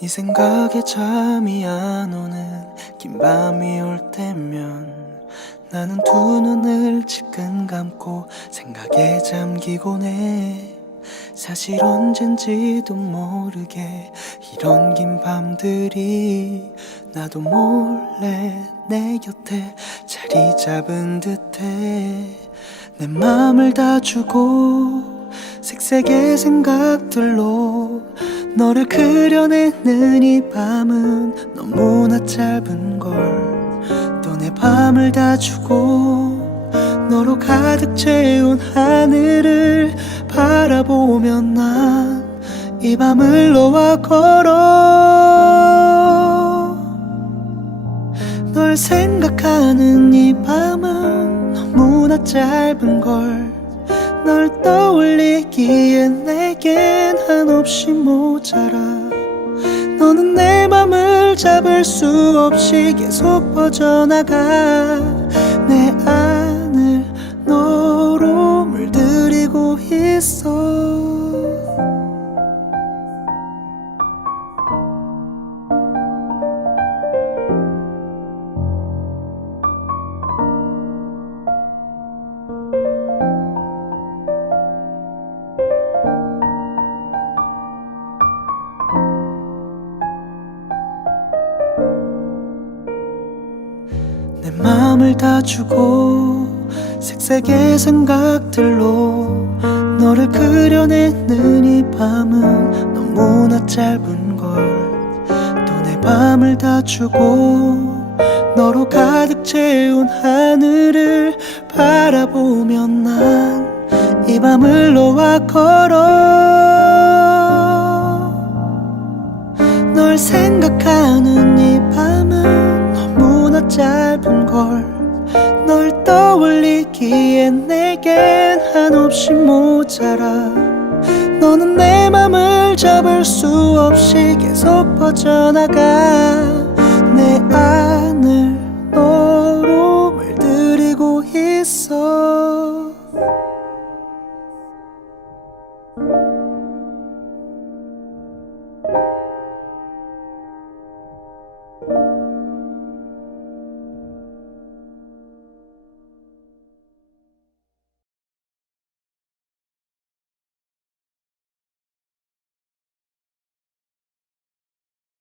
네 생각에 잠이 안 오는 긴 밤이 올 때면 나는 두 눈을 지끈 감고 생각에 잠기곤 해. 사실 언젠지도 모르게 이런 긴 밤들이 나도 몰래 내 곁에 자리 잡은 듯해. 내 맘을 다 주고 색색의 생각들로 너를 그려내는 이 밤은 너무나 짧은 걸. 또 내 밤을 다 주고 너로 가득 채운 하늘을 바라보면 난 이 밤을 너와 걸어. 널 생각하는 짧은 걸 널 떠올리기엔 내겐 한없이 모자라. 너는 내 맘을 잡을 수 없이 계속 퍼져나가. 내 안 내 마음을 다 주고 색색의 생각들로 너를 그려내는 이 밤은 너무나 짧은 걸. 또 내 밤을 다 주고 너로 가득 채운 하늘을 바라보면 난 이 밤을 너와 걸어. 널 생각하는 이 밤은 짧은 걸 널 떠올리기엔 내겐 한없이 모자라. 너는 내 맘을 잡을 수 없이 계속 퍼져나가. 내